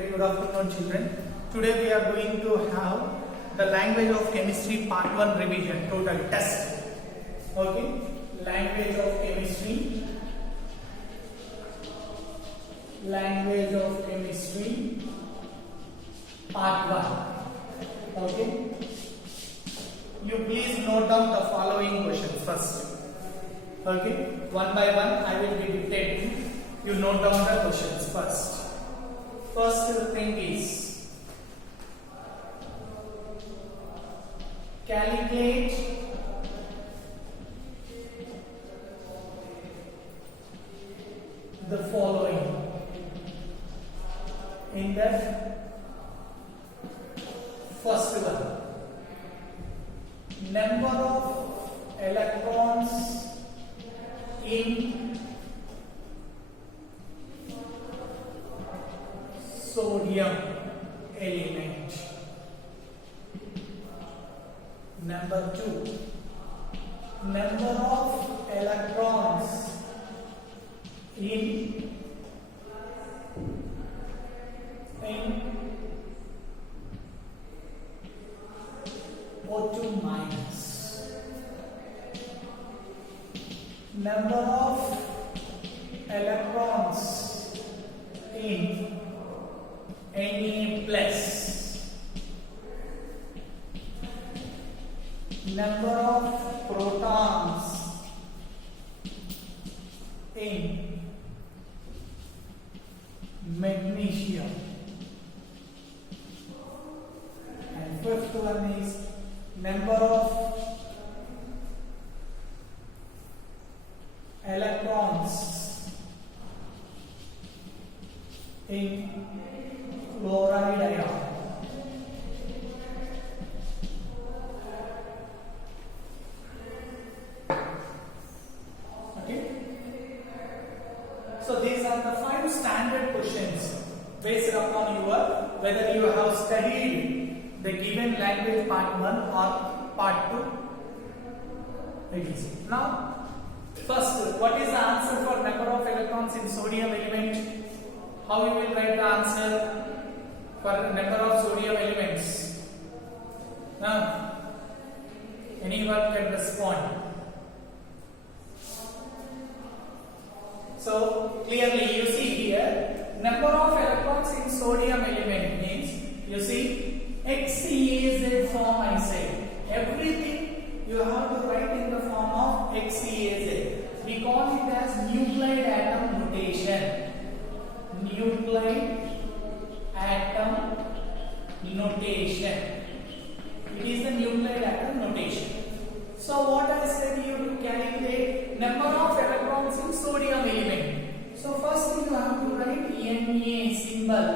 very good afternoon, children. Today we are going to have the language of chemistry part 1 revision, total test. Okay, language of chemistry. Language of chemistry part 1. Okay. You please note down the following questions first. Okay, one by one I will be dictating. You note down the questions first. First thing is calculate the following. In that first one, number of electrons in sodium element. Number 2, number of electrons in O2 minus. Number of electrons in Na plus. Number of protons in magnesium. And fifth one is number of electrons in chloride ion. Okay. So these are the 5 standard questions based upon your whether you have studied the given language part 1 or part 2. It is. Now, first, what is the answer for number of electrons in sodium element? How you will write the answer for number of sodium elements? Now, anyone can respond. So clearly you see here, number of electrons in sodium element means, you see, HCAZ form I say. Everything you have to write in the form of HCAZ. We call it as nuclide atom notation. Nuclide atom notation. It is the nuclide atom notation. So what I said, you will calculate number of electrons in sodium element. So first you have to write Na symbol,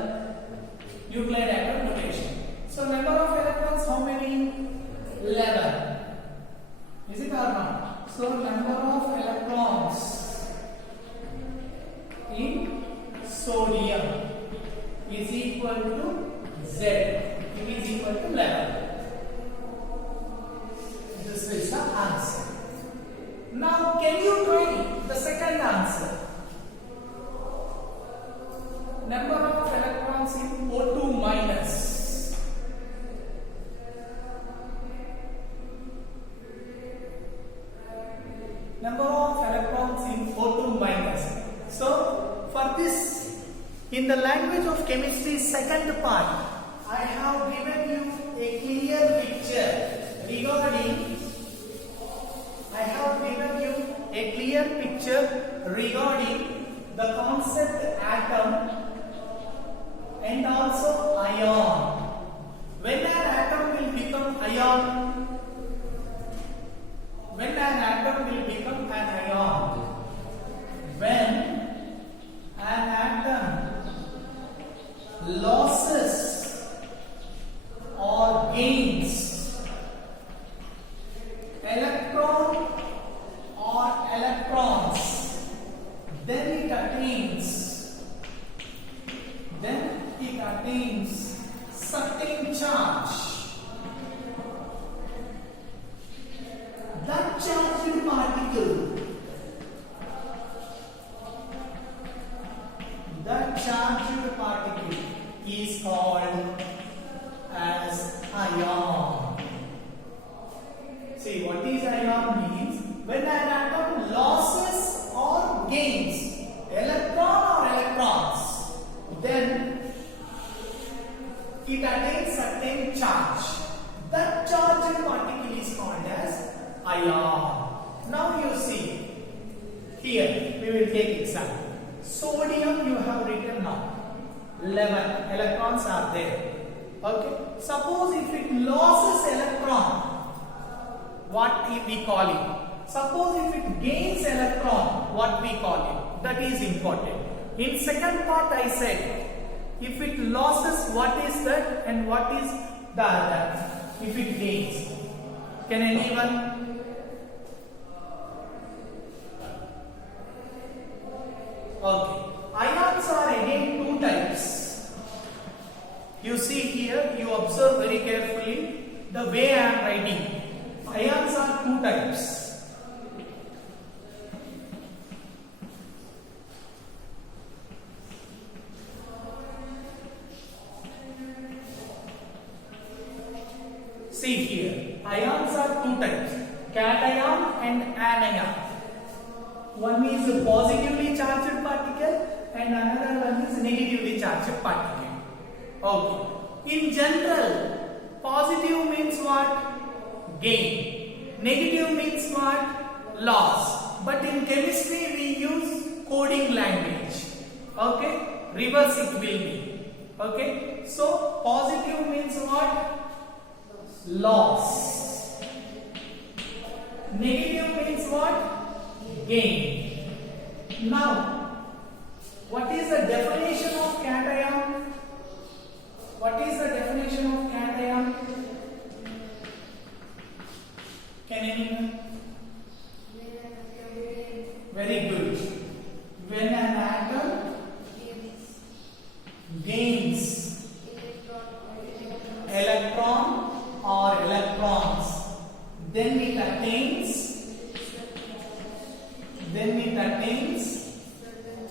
nuclide atom notation. So number of electrons, how many? 11. Is it or not? So number of electrons in sodium is equal to Z. It is equal to 11. This is the answer. Now can you try the second answer? Number of electrons in O2 minus. Number of electrons in O2 minus. So for this, in the language of chemistry second part, I have given you a clear picture regarding the concept atom and also ion. When an atom will become ion? When an atom will become an ion? When an atom losses or gains electron or electrons, then it attains certain charge. That charged particle that charged particle is called as ion. See, what is ion means? When an atom loses or gains electron or electrons, then it attains certain charge. That charged particle is called as ion. Now you see, here we will take example. Sodium you have written now. 11 electrons are there. Okay. Suppose if it loses electron, what we call it? Suppose if it gains electron, what we call it? That is important. In second part I said, if it loses, what is that and what is the other? If it gains. Can anyone? Okay. Ions are again two types. You see here, you observe very carefully the way I am writing. Ions are two types. See here, ions are two types, cation and anion. One is a positively charged particle and another one is negatively charged particle. Okay. In general, positive means what? Gain. Negative means what? Loss. But in chemistry we use coding language. Okay. Reverse it will be. Okay. So positive means what? Loss. Negative means what? Gain. Now, what is the definition of cation? What is the definition of cation? Can anyone? Very good. When an atom gains electron or electrons, then it attains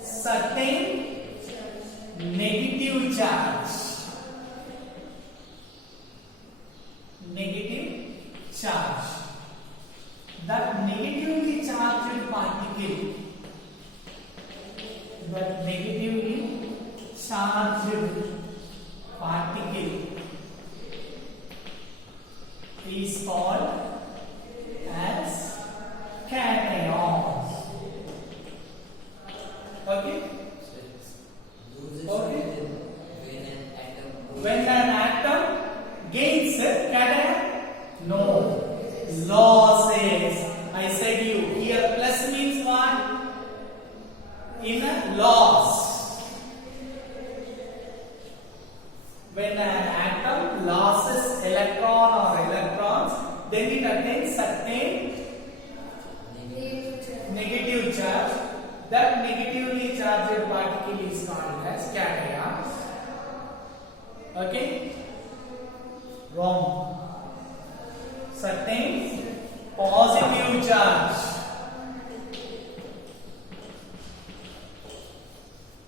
certain negative charge. Negative charge. That negatively charged particle, is called as cations. Okay? Okay. When an atom gains cation, no. Losses. I said you here plus means what? In a loss. When an atom loses electron or electrons, then it attains certain negative charge. That negatively charged particle is called as cation. Okay? Wrong. Certain positive charge.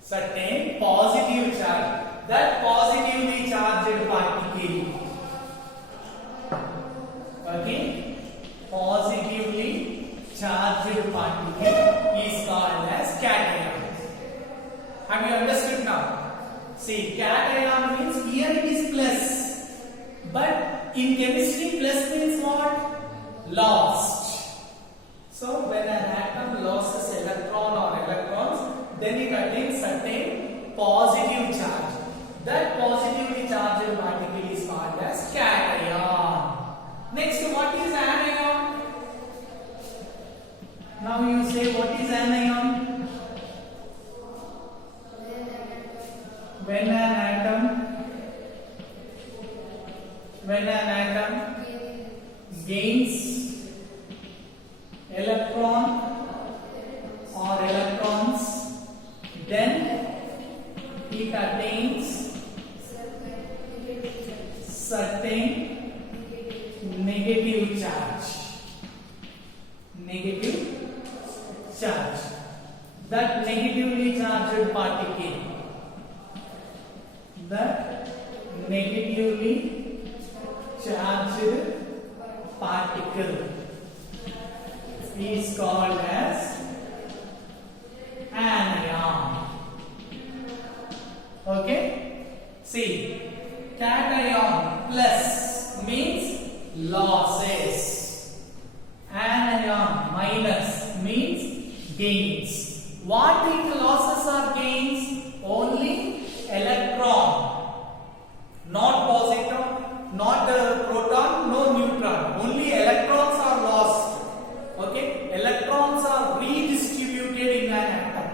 Certain positive charge. That positively charged particle. Okay? Positively charged particle is called as cation. Have you understood now? See, cation means here it is plus. But in chemistry, plus means what? Lost. So when an atom loses electron or electrons, then it attains certain positive charge. That positively charged particle is called as cation. Next, what is anion? Now you say, what is anion? When an atom gains electron or electrons, then it attains certain negative charge. Negative charge. That negatively charged particle the negatively charged particle is called as anion. Okay? See, cation plus means losses, anion minus means gains. What is losses or gains? Only electron, not positive, not proton, no neutron. Only electrons are lost. Okay, electrons are redistributed in an atom.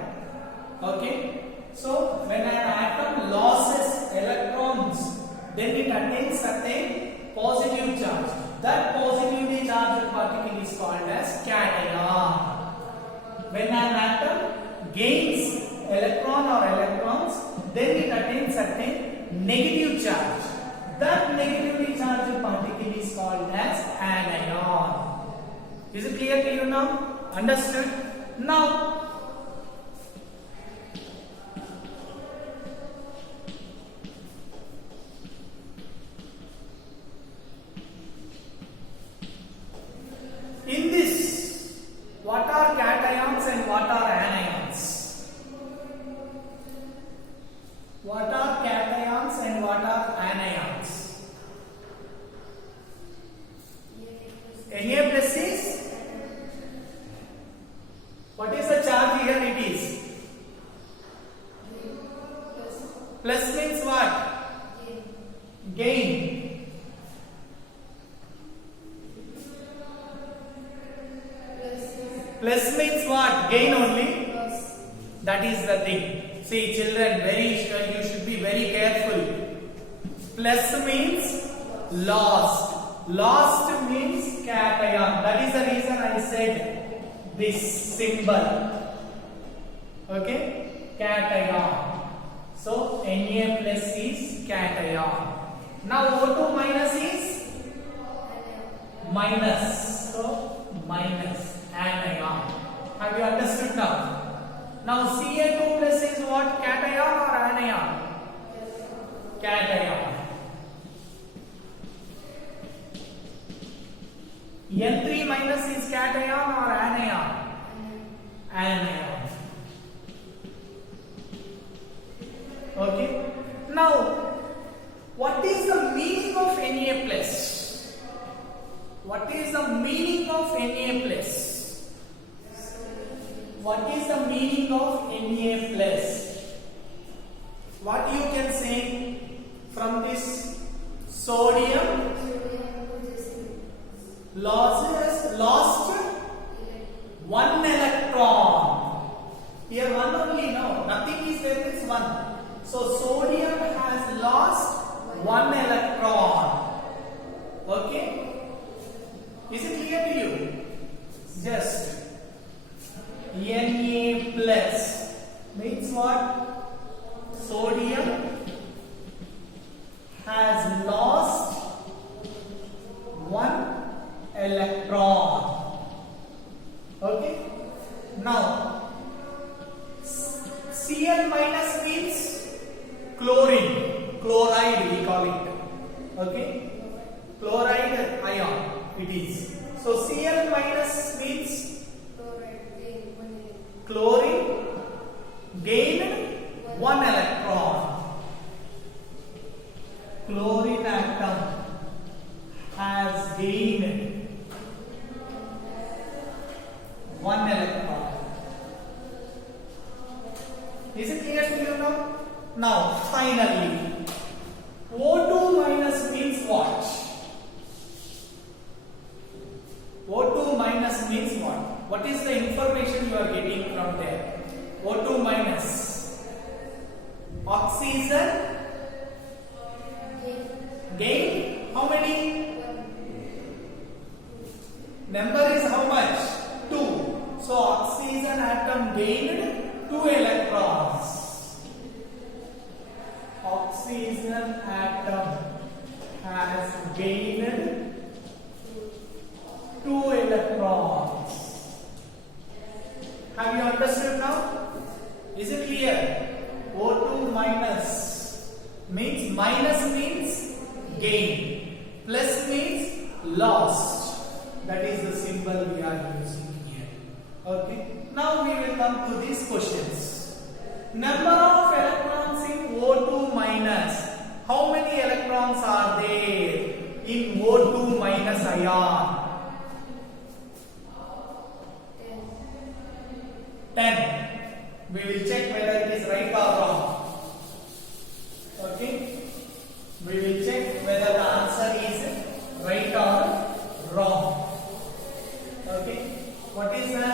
Okay, so when an atom loses electrons, then it attains certain positive charge. That positively charged particle is called as cation. When an atom gains electron or electrons, then it attains certain negative charge. That negatively charged particle is called as anion. Is it clear to you now? Understood? Now, in this, what are cations and what are anions? What are cations and what are anions? Na plus is, what is the charge here? It is plus means what? Gain. Plus means what? Gain only. That is the thing. See, children, you should be very careful. Plus means lost. Lost means cation. That is the reason I said this symbol. Okay? Cation. So Na plus is cation. Now O2 minus is minus. So minus anion. Have you understood now? Now Ca2 plus is what? Cation or anion? Cation. N3 minus is cation or anion? Anion. Okay. Now, what is the meaning of Na plus? What is the meaning of Na plus? What is the meaning of Na plus? What you can say from this? Sodium lost one electron. Here one only, no, nothing is there, is one. So sodium has lost one electron. Okay? Is it clear to you? Just Na plus means what? Sodium has lost one electron. Okay? Now, Cl minus means chlorine, chloride we call it. Okay? Chloride ion it is. So Cl minus means chlorine gained one electron. Chlorine atom has gained one electron. Is it clear to you now? Now, finally, O2 minus means what? O2 minus means what? What is the information you are getting from there? O2 minus. Oxygen gain how many? Number is how much? 2. So oxygen atom gained 2 electrons. Oxygen atom has gained 2 electrons. Have you understood now? Is it clear? O2 minus means minus means gain, plus means lost. That is the symbol we are using here. Okay. Now we will come to these questions. Number of electrons in O2 minus. How many electrons are there in O2 minus ion? 10. We will check whether it is right or wrong. Okay. We will check whether the answer is right or wrong. Okay. What is the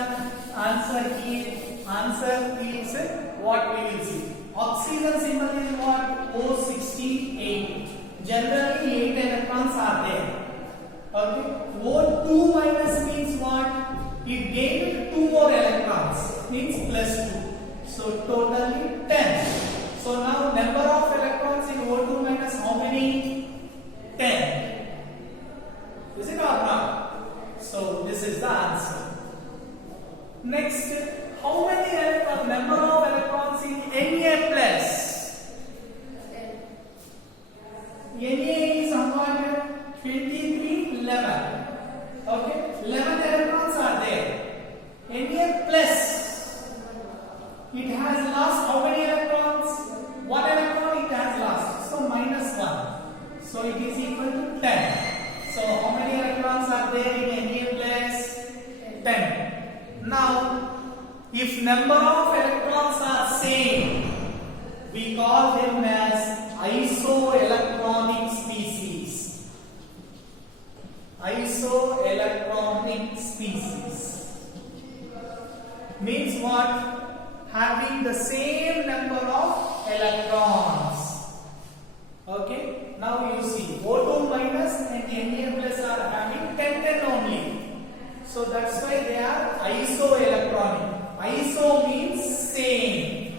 answer here? Answer is what we will see. Oxygen symbol is what? O68. Generally 8 electrons are there. Okay. O2 minus means what? It gained 2 more electrons, means plus 2. So totally 10. So now number of electrons in O2 minus how many? 10. Is it or not? So this is the answer. Next, how many number of electrons in Na plus? Na is somewhat 23, 11. Okay, 11 electrons are there. Na plus, it has lost how many electrons? 1 electron it has lost. So minus 1. So it is equal to 10. So how many electrons are there in Na plus? 10. Now, if number of electrons are same, we call them as isoelectronic species. Isoelectronic species means what? Having the same number of electrons. Okay. Now you see O2 minus and Na plus are having 10 only. So that's why they are isoelectronic. Iso means same.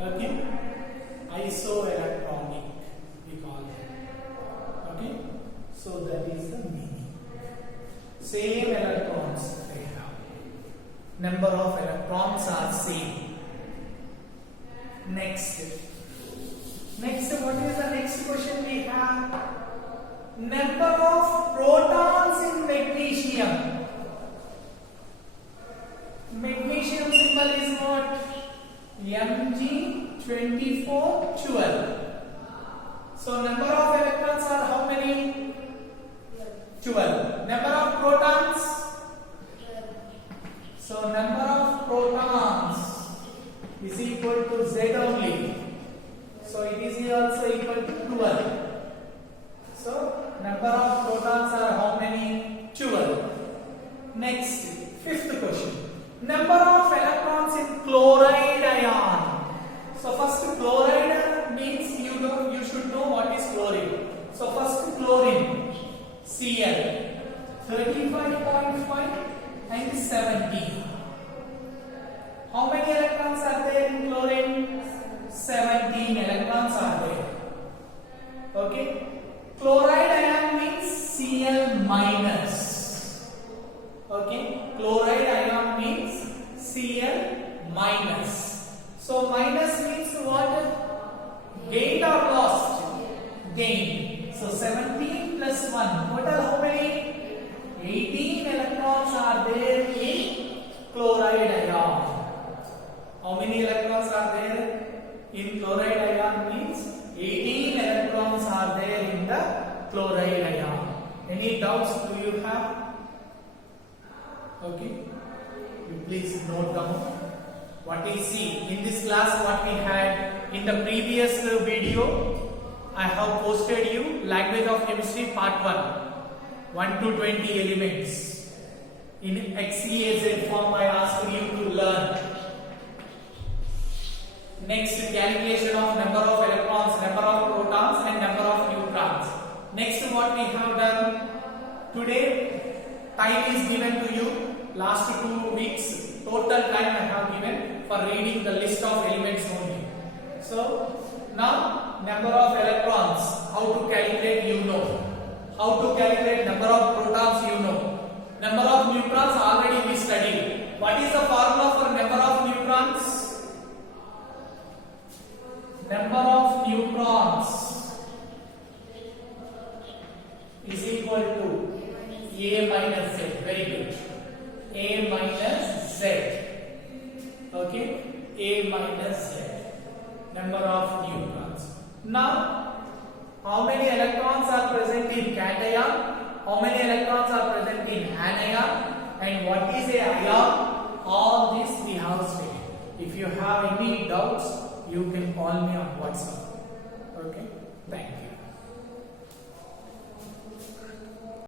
Okay. Isoelectronic we call it. Okay. So that is the meaning. Same electrons they have. Number of electrons are same. Next, what is the next question we have? Number of protons in magnesium. Magnesium symbol is what? Mg2412. So number of electrons are how many? 12. Number of protons? So number of protons is equal to Z only. So it is also equal to 12. So number of protons are how many? 12. Next, fifth question. Number of electrons in chloride ion. So first chloride means you should know what is chlorine. So first chlorine, Cl, 35.5 and 70. How many electrons are there in chlorine? 17 electrons are there. Okay. Chloride ion means Cl minus. Okay. Chloride ion means Cl minus. So minus means what? Gained or lost? Gained. So 17 plus 1. Total how many? 18 electrons are there in chloride ion. How many electrons are there in chloride ion means 18 electrons are there in the chloride ion. Any doubts do you have? Okay. You please note down what is C. In this class what we had in the previous video, I have posted you language of chemistry part 1 to 20 elements. In XEAZ form I asked you to learn. Next, calculation of number of electrons, number of protons and number of neutrons. Next, what we have done today, time is given to you. Last 2 weeks, total time I have given for reading the list of elements only. So, now number of electrons, how to calculate you know. How to calculate number of protons you know. Number of neutrons already we studied. What is the formula for number of neutrons? A minus Z. Very good. A minus Z. Okay. A minus Z. Number of neutrons. Now, how many electrons are present in cation? How many electrons are present in anion? And what is a ion? All this we have studied. If you have any doubts, you can call me on WhatsApp. Okay. Thank you.